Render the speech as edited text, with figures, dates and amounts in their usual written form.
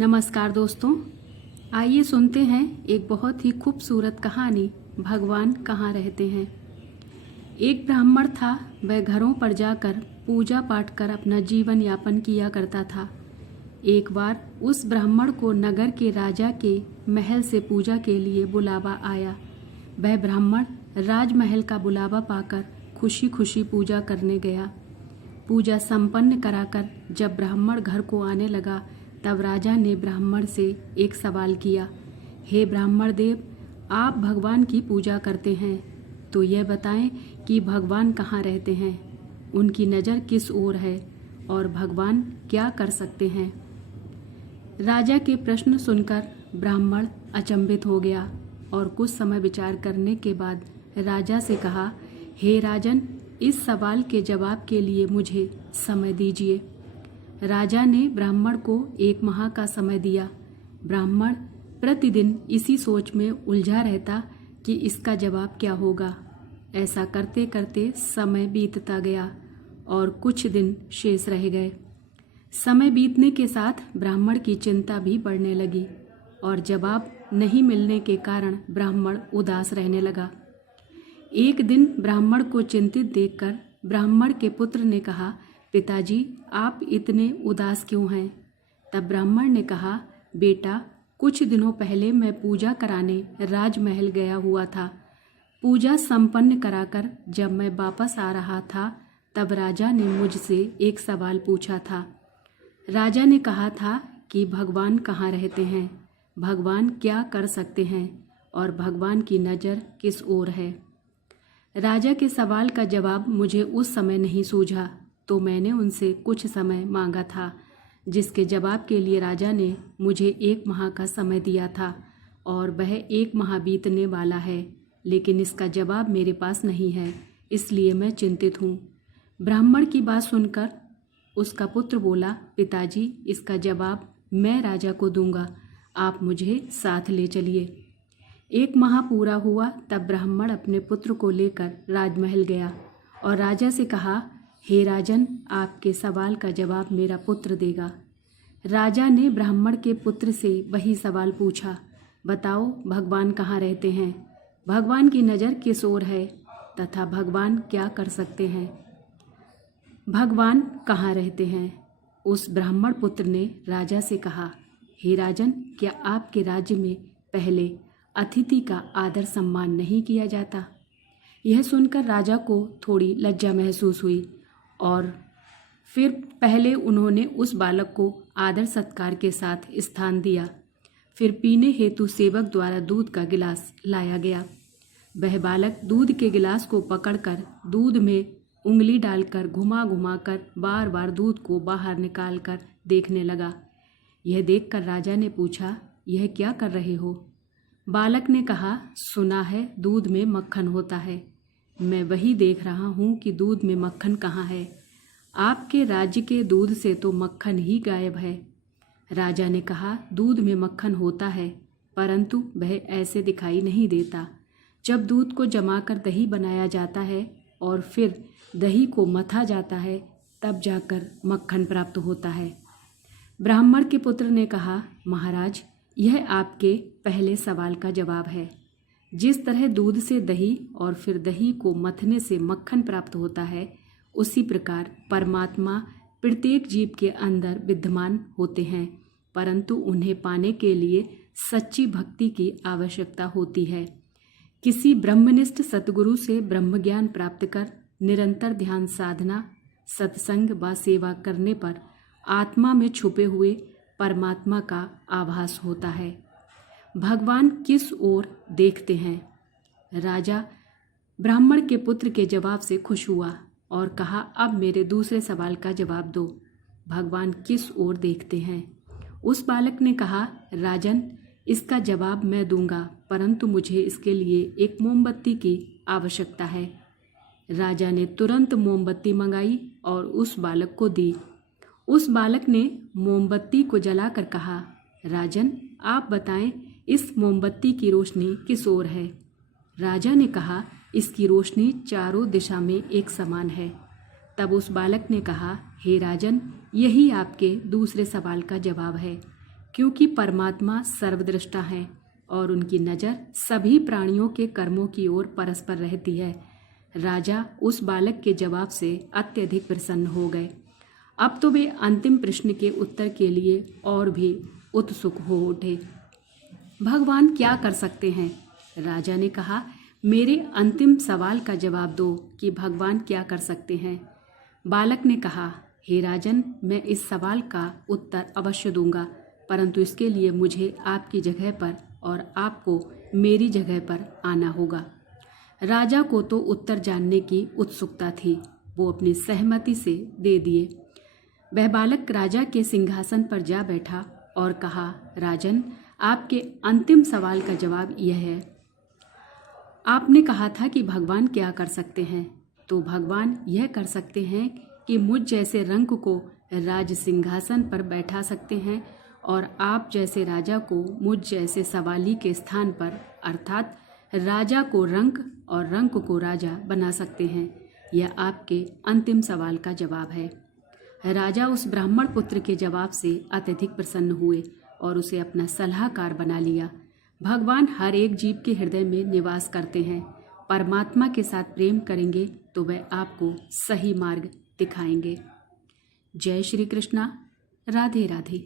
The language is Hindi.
नमस्कार दोस्तों, आइए सुनते हैं एक बहुत ही खूबसूरत कहानी भगवान कहाँ रहते हैं। एक ब्राह्मण था। वह घरों पर जाकर पूजा पाठ कर अपना जीवन यापन किया करता था। एक बार उस ब्राह्मण को नगर के राजा के महल से पूजा के लिए बुलावा आया। वह ब्राह्मण राजमहल का बुलावा पाकर खुशी खुशी पूजा करने गया। पूजा संपन्न कराकर जब ब्राह्मण घर को आने लगा तब राजा ने ब्राह्मण से एक सवाल किया, हे ब्राह्मण देव, आप भगवान की पूजा करते हैं तो यह बताएं कि भगवान कहाँ रहते हैं, उनकी नज़र किस ओर है और भगवान क्या कर सकते हैं। राजा के प्रश्न सुनकर ब्राह्मण अचंभित हो गया और कुछ समय विचार करने के बाद राजा से कहा, हे राजन, इस सवाल के जवाब के लिए मुझे समय दीजिए। राजा ने ब्राह्मण को 1 माह का समय दिया। ब्राह्मण प्रतिदिन इसी सोच में उलझा रहता कि इसका जवाब क्या होगा। ऐसा करते करते समय बीतता गया और कुछ दिन शेष रह गए। समय बीतने के साथ ब्राह्मण की चिंता भी बढ़ने लगी और जवाब नहीं मिलने के कारण ब्राह्मण उदास रहने लगा। एक दिन ब्राह्मण को चिंतित देखकर ब्राह्मण के पुत्र ने कहा, पिताजी, आप इतने उदास क्यों हैं? तब ब्राह्मण ने कहा, बेटा, कुछ दिनों पहले मैं पूजा कराने राजमहल गया हुआ था। पूजा संपन्न कराकर जब मैं वापस आ रहा था तब राजा ने मुझसे एक सवाल पूछा था। राजा ने कहा था कि भगवान कहाँ रहते हैं, भगवान क्या कर सकते हैं और भगवान की नज़र किस ओर है। राजा के सवाल का जवाब मुझे उस समय नहीं सूझा तो मैंने उनसे कुछ समय मांगा था, जिसके जवाब के लिए राजा ने मुझे 1 माह का समय दिया था और वह 1 माह बीतने वाला है, लेकिन इसका जवाब मेरे पास नहीं है, इसलिए मैं चिंतित हूँ। ब्राह्मण की बात सुनकर उसका पुत्र बोला, पिताजी, इसका जवाब मैं राजा को दूंगा, आप मुझे साथ ले चलिए। 1 माह पूरा हुआ तब ब्राह्मण अपने पुत्र को लेकर राजमहल गया और राजा से कहा, हे राजन, आपके सवाल का जवाब मेरा पुत्र देगा। राजा ने ब्राह्मण के पुत्र से वही सवाल पूछा, बताओ भगवान कहाँ रहते हैं, भगवान की नज़र किस ओर है तथा भगवान क्या कर सकते हैं। भगवान कहाँ रहते हैं? उस ब्राह्मण पुत्र ने राजा से कहा, हे राजन, क्या आपके राज्य में पहले अतिथि का आदर सम्मान नहीं किया जाता? यह सुनकर राजा को थोड़ी लज्जा महसूस हुई और फिर पहले उन्होंने उस बालक को आदर सत्कार के साथ स्थान दिया। फिर पीने हेतु सेवक द्वारा दूध का गिलास लाया गया। वह बालक दूध के गिलास को पकड़कर दूध में उंगली डालकर घुमा घुमा कर बार बार दूध को बाहर निकाल कर देखने लगा। यह देखकर राजा ने पूछा, यह क्या कर रहे हो? बालक ने कहा, सुना है दूध में मक्खन होता है, मैं वही देख रहा हूँ कि दूध में मक्खन कहाँ है। आपके राज्य के दूध से तो मक्खन ही गायब है। राजा ने कहा, दूध में मक्खन होता है, परंतु वह ऐसे दिखाई नहीं देता। जब दूध को जमाकर दही बनाया जाता है और फिर दही को मथा जाता है तब जाकर मक्खन प्राप्त होता है। ब्राह्मण के पुत्र ने कहा, महाराज, यह आपके पहले सवाल का जवाब है। जिस तरह दूध से दही और फिर दही को मथने से मक्खन प्राप्त होता है, उसी प्रकार परमात्मा प्रत्येक जीव के अंदर विद्यमान होते हैं, परंतु उन्हें पाने के लिए सच्ची भक्ति की आवश्यकता होती है। किसी ब्रह्मनिष्ठ सतगुरु से ब्रह्म ज्ञान प्राप्त कर निरंतर ध्यान साधना, सत्संग व सेवा करने पर आत्मा में छुपे हुए परमात्मा का आभास होता है। भगवान किस ओर देखते हैं? राजा ब्राह्मण के पुत्र के जवाब से खुश हुआ और कहा, अब मेरे दूसरे सवाल का जवाब दो, भगवान किस ओर देखते हैं? उस बालक ने कहा, राजन, इसका जवाब मैं दूंगा, परंतु मुझे इसके लिए एक मोमबत्ती की आवश्यकता है। राजा ने तुरंत मोमबत्ती मंगाई और उस बालक को दी। उस बालक ने मोमबत्ती को जलाकर कहा, राजन, आप बताएं, इस मोमबत्ती की रोशनी किस ओर है? राजा ने कहा, इसकी रोशनी चारों दिशा में एक समान है। तब उस बालक ने कहा, हे राजन, यही आपके दूसरे सवाल का जवाब है, क्योंकि परमात्मा सर्वदृष्टा है और उनकी नज़र सभी प्राणियों के कर्मों की ओर परस्पर रहती है। राजा उस बालक के जवाब से अत्यधिक प्रसन्न हो गए। अब तो वे अंतिम प्रश्न के उत्तर के लिए और भी उत्सुक हो उठे। भगवान क्या कर सकते हैं? राजा ने कहा, मेरे अंतिम सवाल का जवाब दो कि भगवान क्या कर सकते हैं। बालक ने कहा, हे राजन, मैं इस सवाल का उत्तर अवश्य दूंगा, परंतु इसके लिए मुझे आपकी जगह पर और आपको मेरी जगह पर आना होगा। राजा को तो उत्तर जानने की उत्सुकता थी। वो अपनी सहमति से दे दिए। वह बालक राजा के सिंहासन पर जा बैठा और कहा, राजन, आपके अंतिम सवाल का जवाब यह है। आपने कहा था कि भगवान क्या कर सकते हैं, तो भगवान यह कर सकते हैं कि मुझ जैसे रंक को राज सिंहासन पर बैठा सकते हैं और आप जैसे राजा को मुझ जैसे सवाली के स्थान पर, अर्थात राजा को रंक और रंक को राजा बना सकते हैं। यह आपके अंतिम सवाल का जवाब है। राजा उस ब्राह्मण पुत्र के जवाब से अत्यधिक प्रसन्न हुए और उसे अपना सलाहकार बना लिया। भगवान हर एक जीव के हृदय में निवास करते हैं। परमात्मा के साथ प्रेम करेंगे तो वह आपको सही मार्ग दिखाएंगे। जय श्री कृष्णा। राधे राधे।